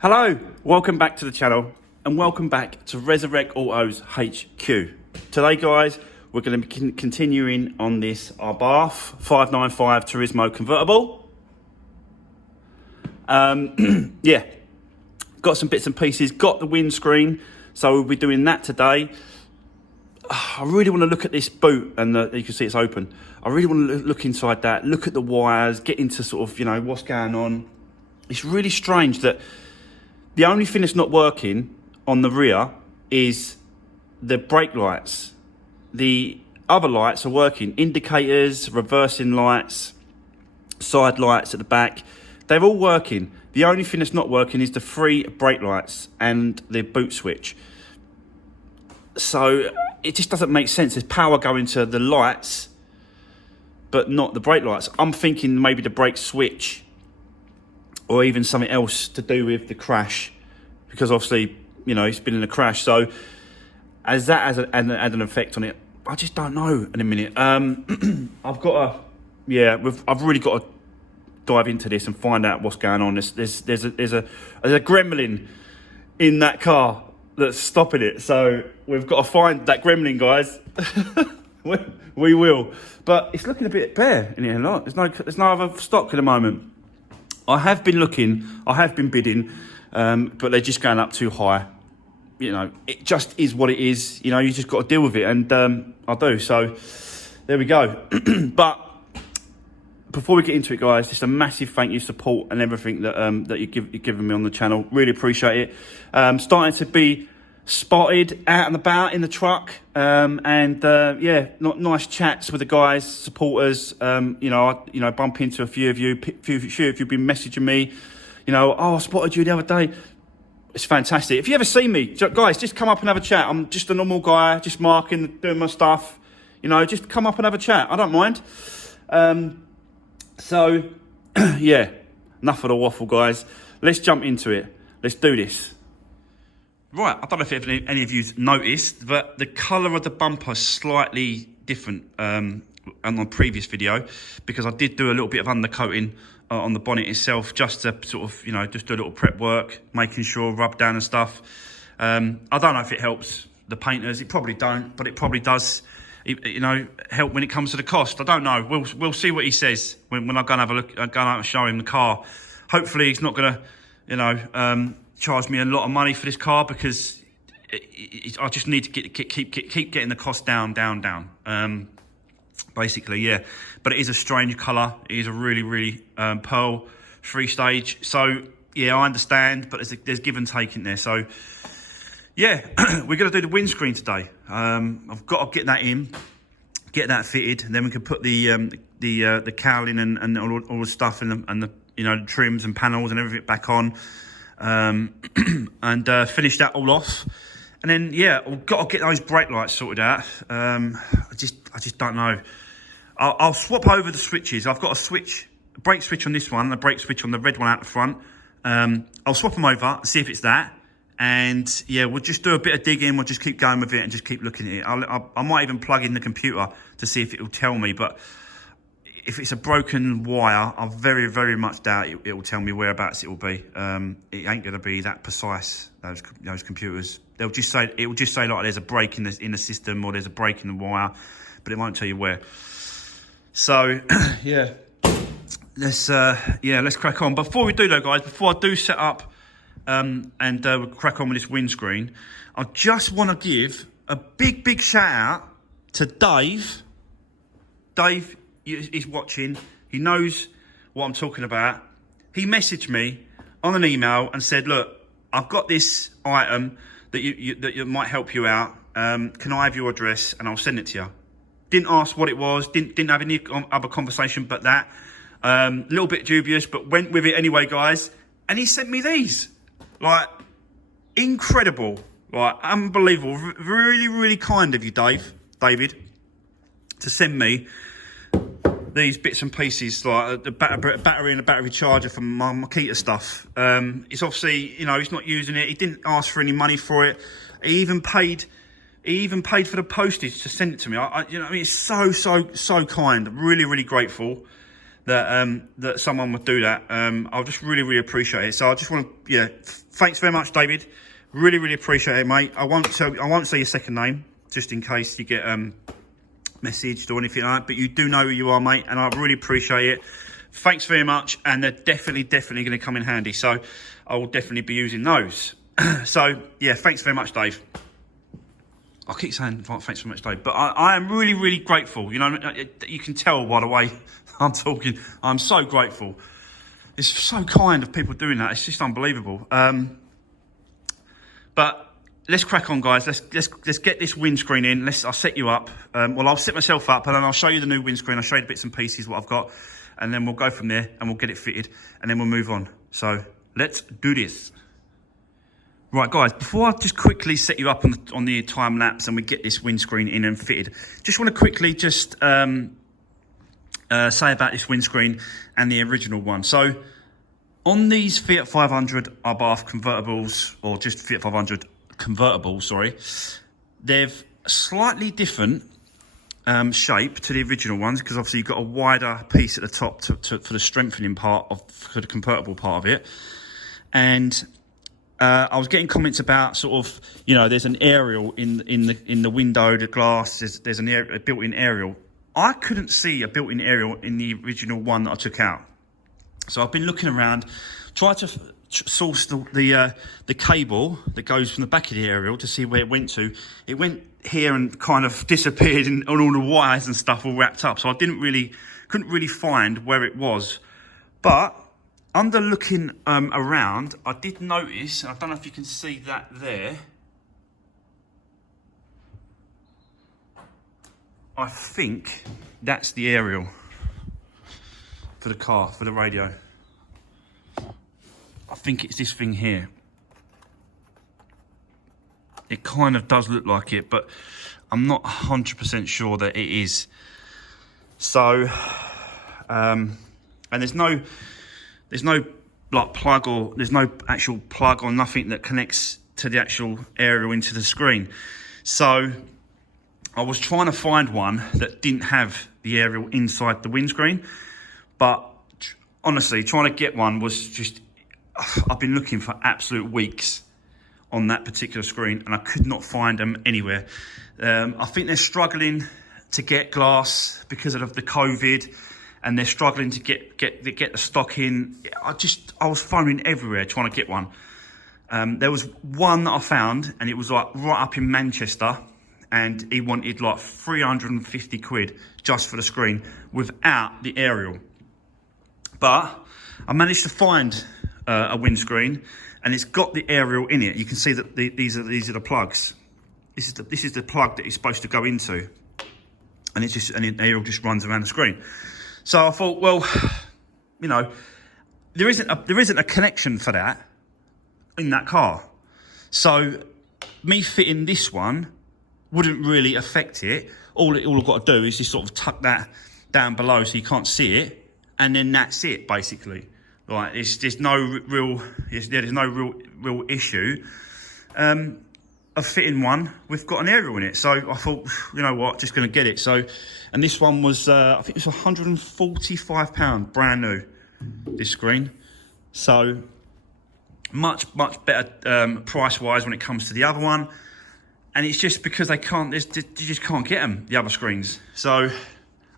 Hello, welcome back to the channel and welcome back to Resurrect Autos HQ. Today guys, we're going to be continuing on this Abarth 595 Turismo Convertible. Yeah, got some bits and pieces, got the windscreen, so we'll be doing that today. I really want to look at this boot and you can see it's open. I really want to look inside that, look at the wires, get into sort of, you know, what's going on. It's really strange that the only thing that's not working on the rear is the brake lights. The other lights are working. Indicators, reversing lights, side lights at the back. They're all working. The only thing that's not working is the three brake lights and the boot switch. So it just doesn't make sense. There's power going to the lights, but not the brake lights. I'm thinking maybe the brake switch or even something else to do with the crash, because obviously, you know, it's been in a crash. So as that has had an effect on it, I just don't know in a minute. I've really got to dive into this and find out what's going on. There's a gremlin in that car that's stopping it. So we've got to find that gremlin, guys. we will. But it's looking a bit bare in here. Look, there's no other stock at the moment. I have been looking, I have been bidding, but they're just going up too high. You know, it just is what it is. You know, you just got to deal with it, and I do. So there we go. But before we get into it, guys, just a massive thank you, support, and everything that you're giving me on the channel. Really appreciate it. Starting to be spotted out and about in the truck, yeah, nice chats with the guys, supporters. You know, bump into a few of you. Few of you've been messaging me. You know, oh, I spotted you the other day. It's fantastic. If you ever see me, guys, just come up and have a chat. I'm just a normal guy, just marking, doing my stuff. You know, just come up and have a chat. I don't mind. So, yeah, enough of the waffle, guys. Let's jump into it. Let's do this. Right, I don't know if any of you've noticed, but the colour of the bumper is slightly different on the previous video, because I did do a little bit of undercoating on the bonnet itself, just to sort of, you know, just do a little prep work, making sure, rub down and stuff. I don't know if it helps the painters. It probably don't, but it probably does, you know, help when it comes to the cost. I don't know. We'll see what he says when I go and have a look, go out and show him the car. Hopefully he's not going to, you know, charge me a lot of money for this car, because I just need to keep getting the cost down. Basically, yeah. But it is a strange colour. It is a really pearl 3-stage. So yeah, I understand, but there's give and take in there. So yeah, we're gonna do the windscreen today. I've got to get that in, get that fitted, and then we can put the cowling and all the stuff and the you know, trims and panels and everything back on. And finish that all off, and then yeah, we've got to get those brake lights sorted out. I just don't know. I'll swap over the switches. I've got a brake switch on this one, and a brake switch on the red one out the front. I'll swap them over, see if it's that, and yeah, we'll just do a bit of digging. We'll just keep going with it and just keep looking at it. I might even plug in the computer to see if it will tell me, but if it's a broken wire, I very much doubt it will tell me whereabouts it will be. It ain't going to be that precise, those computers. It will just say like there's a break in the system, or there's a break in the wire, but it won't tell you where. So yeah, let's crack on. Before we do though, guys, before I do set up and we'll crack on with this windscreen, I just want to give a big shout out to Dave. Dave, he's watching, he knows what I'm talking about. He messaged me on an email and said, look, I've got this item that might help you out. Can I have your address and I'll send it to you? Didn't ask what it was, didn't have any other conversation but that. Little bit dubious, but went with it anyway, guys. And he sent me these. Like, incredible, like unbelievable. Really kind of you, David, to send me these bits and pieces, like the battery and the battery charger for my Makita stuff. It's obviously, you know, he's not using it. He didn't ask for any money for it. He even paid for the postage to send it to me. You know, I mean, it's so kind. Really grateful. that someone would do that. I'll just really appreciate it. So I just want to, yeah, thanks very much, David. Really appreciate it, mate. I won't say your second name, just in case you get messaged or anything like that, but you do know who you are, mate, and I really appreciate it. Thanks very much, and they're definitely going to come in handy, so I will definitely be using those. So yeah, thanks very much, Dave. I keep saying thanks very much, Dave, but I am really grateful. You know, you can tell by the way I'm talking. I'm so grateful. It's so kind of people doing that. It's just unbelievable. But let's crack on, guys. Let's get this windscreen in. I'll set you up. Well, I'll set myself up, and then I'll show you the new windscreen. I'll show you the bits and pieces what I've got, and then we'll go from there and we'll get it fitted, and then we'll move on. So let's do this. Right, guys. Before I just quickly set you up on the time lapse and we get this windscreen in and fitted, just want to quickly just say about this windscreen and the original one. So on these Fiat 500 Abarth convertibles, or just Fiat 500 convertible, sorry, they've slightly different shape to the original ones, because obviously you've got a wider piece at the top for the strengthening part for the convertible part of it. And I was getting comments about sort of, you know, there's an aerial in the window, the glass. There's a built-in aerial. I couldn't see a built-in aerial in the original one that I took out. So I've been looking around, tried to source the cable that goes from the back of the aerial to see where it went to. It went here and kind of disappeared on all the wires and stuff all wrapped up. So I couldn't really find where it was. But under looking around, I did notice, I don't know if you can see that there. I think that's the aerial for the car, for the radio. I think it's this thing here. It kind of does look like it, but I'm not 100% sure that it is. So, and there's no like plug, or there's no actual plug or nothing that connects to the actual aerial into the screen. So I was trying to find one that didn't have the aerial inside the windscreen, but honestly, trying to get one was just, I've been looking for absolute weeks on that particular screen, and I could not find them anywhere. I think they're struggling to get glass because of the COVID, and they're struggling to get the stock in. I was phoning everywhere trying to get one. There was one that I found, and it was like right up in Manchester, and he wanted like 350 quid just for the screen without the aerial. But I managed to find a windscreen, and it's got the aerial in it. You can see that these are the plugs. This is the plug that it's supposed to go into, and the aerial just runs around the screen. So I thought, well, you know, there isn't a connection for that in that car. So me fitting this one wouldn't really affect it. All I've got to do is just sort of tuck that down below so you can't see it, and then that's it basically. Like there's no real issue of fitting one. We've got an aerial in it, so I thought, you know what, just going to get it. So, and this one was I think it was £145, brand new. This screen, so much better price wise when it comes to the other one. And it's just because you just can't get them, the other screens. So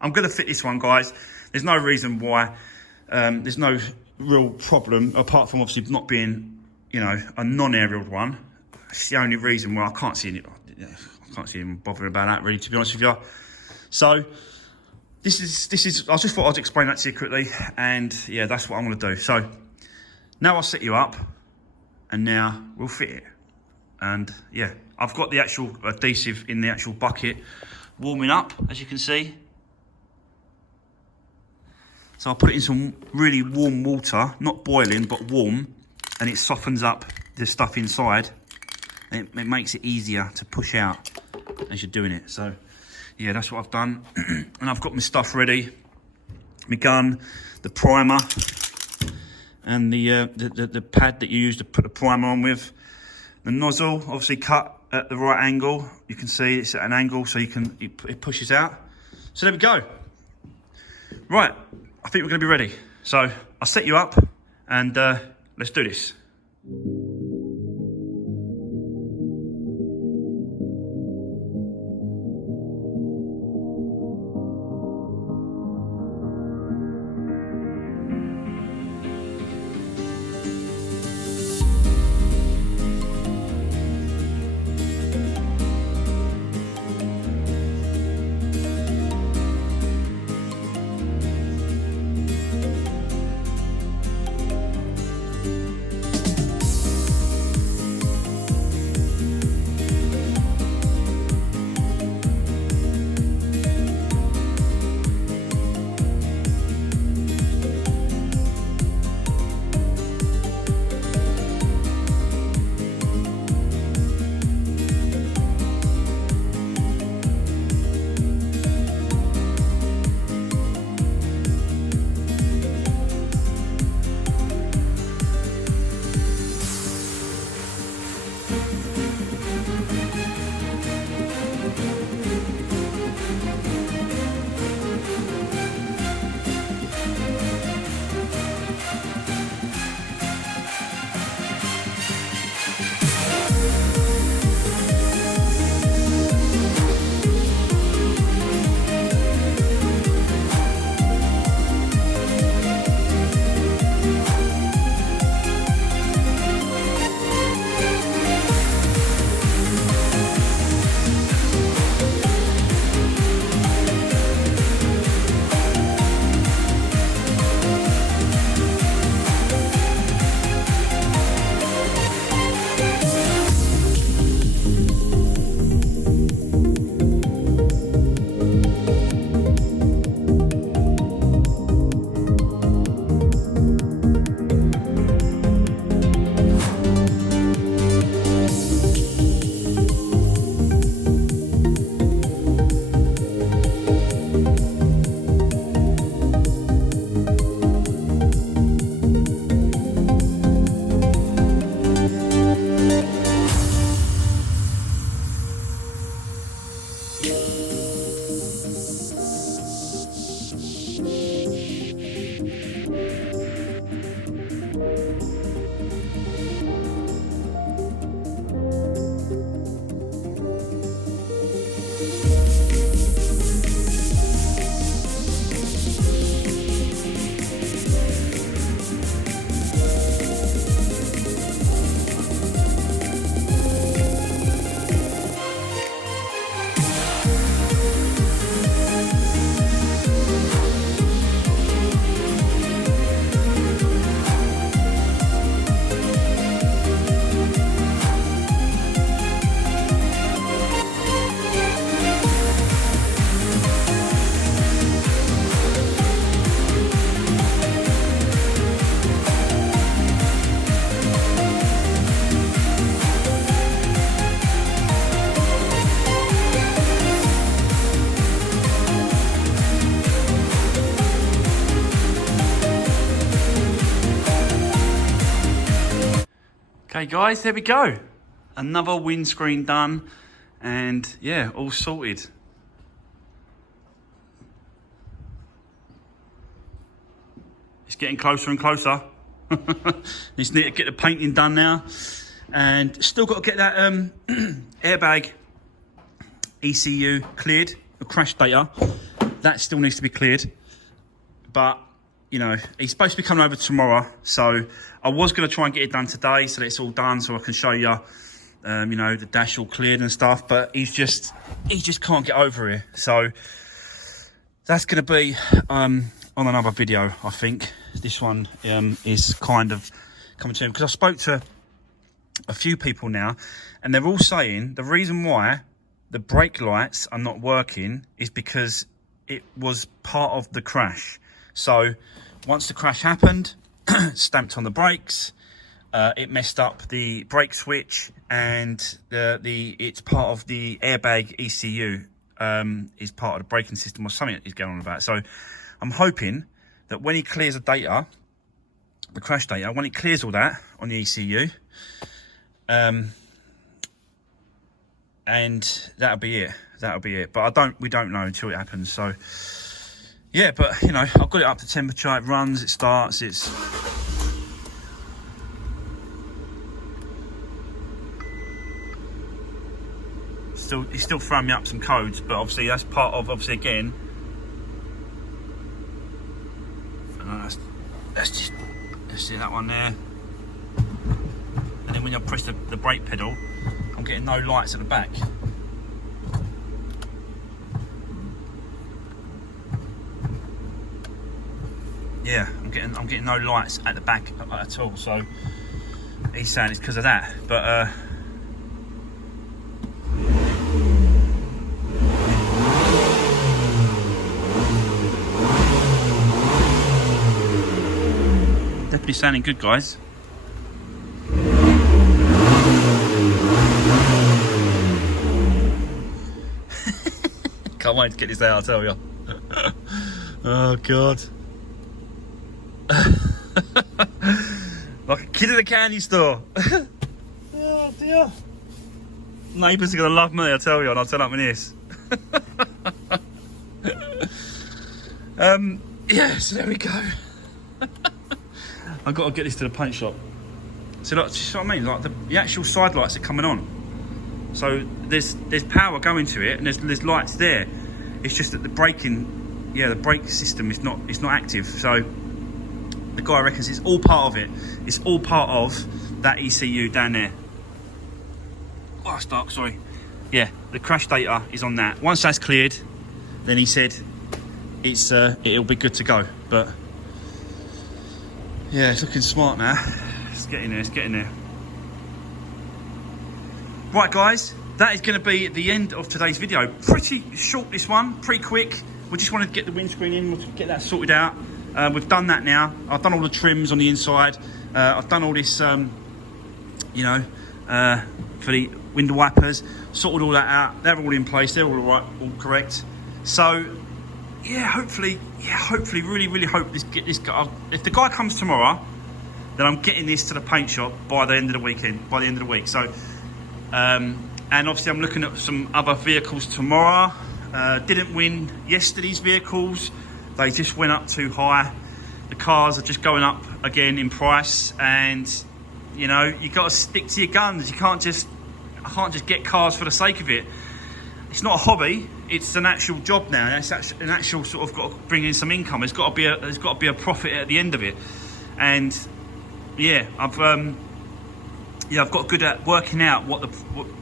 I'm going to fit this one, guys. There's no reason why. There's no real problem, apart from obviously not being, you know, a non-aerial one. It's the only reason why I can't see him bothering about that, really, to be honest with you. So this is. I just thought I'd explain that to you quickly, and yeah, that's what I'm going to do. So now I'll set you up, and now we'll fit it. And yeah, I've got the actual adhesive in the actual bucket warming up, as you can see. So I'll put it in some really warm water, not boiling, but warm, and it softens up the stuff inside. And it makes it easier to push out as you're doing it. So yeah, that's what I've done. And I've got my stuff ready, my gun, the primer, and the pad that you use to put the primer on with. The nozzle, obviously cut at the right angle. You can see it's at an angle, so it pushes out. So there we go. Right, I think we're going to be ready. So I'll set you up and let's do this. Okay guys, there we go. Another windscreen done and yeah, all sorted. It's getting closer and closer. Just need to get the painting done now. And still got to get that airbag ECU cleared, the crash data. That still needs to be cleared. But you know, he's supposed to be coming over tomorrow, so I was going to try and get it done today so that it's all done so I can show you, you know, the dash all cleared and stuff, but he just can't get over here. So that's going to be on another video, I think. This one is kind of coming to him because I spoke to a few people now and they're all saying the reason why the brake lights are not working is because it was part of the crash. So once the crash happened, stamped on the brakes, it messed up the brake switch, and it's part of the airbag ECU is part of the braking system or something he's going on about. So I'm hoping that when he clears the data, the crash data, when he clears all that on the ECU, and that'll be it. That'll be it. But we don't know until it happens. So yeah, but you know, I've got it up to temperature. It runs, it starts, it's still throwing me up some codes, but obviously that's part of, obviously again, let's see that one there. And then when I press the brake pedal, I'm getting no lights at the back. Yeah, I'm getting no lights at the back at all. So he's saying it's because of that, but definitely sounding good, guys. Can't wait to get this out, I tell you. Oh God. Like a kid at a candy store. Oh dear. Neighbours are gonna love me, I tell you, and I'll turn up with this. Yeah, so there we go. I've got to get this to the paint shop. So like, see what I mean? Like the actual side lights are coming on. So there's power going to it, and there's lights there. It's just that the braking, yeah, the brake system is not active. So the guy reckons it's all part of it. It's all part of that ECU down there. Oh, it's dark, sorry. Yeah, the crash data is on that. Once that's cleared, then he said it'll be good to go. But yeah, it's looking smart now. It's getting there, it's getting there. Right guys, that is going to be the end of today's video. Pretty short, this one, pretty quick. We just wanted to get the windscreen in, we'll get that sorted out. We've done that now. I've done all the trims on the inside. I've done all this, you know, for the window wipers. Sorted all that out. They're all in place. They're all right, all correct. So, yeah, hopefully, really hope get this guy. If the guy comes tomorrow, then I'm getting this to the paint shop by the end of the weekend, by the end of the week. So, and obviously I'm looking at some other vehicles tomorrow. Didn't win yesterday's vehicles. They just went up too high. The cars are just going up again in price, and you know, you got to stick to your guns. I can't just get cars for the sake of it. It's not a hobby. It's an actual job now. It's an actual sort of got to bring in some income. There's got to be a profit at the end of it. And yeah, I've got good at working out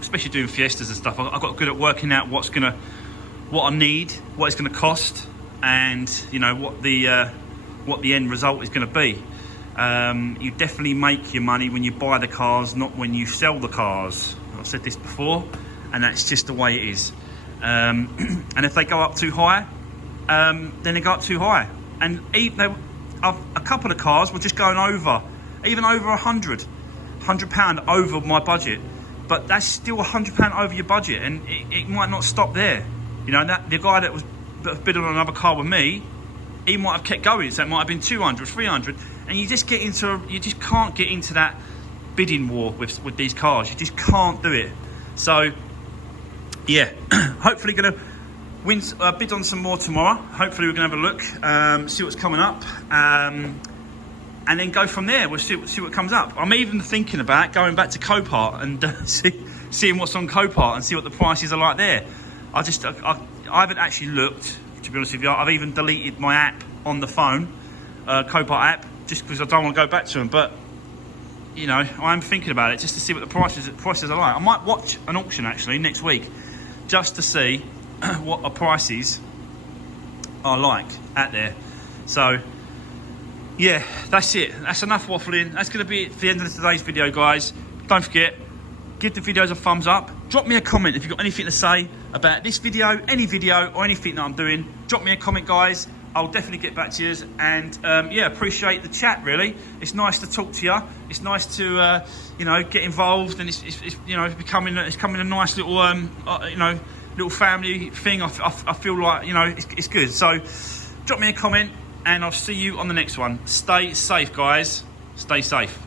especially doing Fiestas and stuff. I've got good at working out what I need, what it's gonna cost, and you know what the end result is going to be. You definitely make your money when you buy the cars, not when you sell the cars. I've said this before, and that's just the way it is. And if they go up too high, then they go up too high. And a couple of cars were just going over, even over £100 over my budget. But that's still £100 over your budget, and it might not stop there. You know, the guy that bid on another car with me, he might have kept going, so it might have been 200, 300, and you just can't get into that bidding war with these cars. You just can't do it. So yeah, hopefully gonna bid on some more tomorrow. Hopefully we're gonna have a look, see what's coming up, and then go from there. We'll see what comes up. I'm even thinking about going back to Copart and seeing what's on Copart and see what the prices are like there. I haven't actually looked, to be honest with you. I've even deleted my app on the phone, Copart app, just because I don't want to go back to them. But you know, I'm thinking about it just to see what the prices are like. I might watch an auction actually next week, just to see what the prices are like out there. So yeah, that's it. That's enough waffling. That's going to be it for the end of today's video, guys. Don't forget, give the videos a thumbs up. Drop me a comment if you've got anything to say about this video, any video, or anything that I'm doing. Drop me a comment, guys. I'll definitely get back to you. And yeah, appreciate the chat, really. It's nice to talk to you. It's nice to you know, get involved, and it's you know, it's becoming a nice little you know, little family thing. I feel like, you know, it's good. So drop me a comment, and I'll see you on the next one. Stay safe, guys. Stay safe.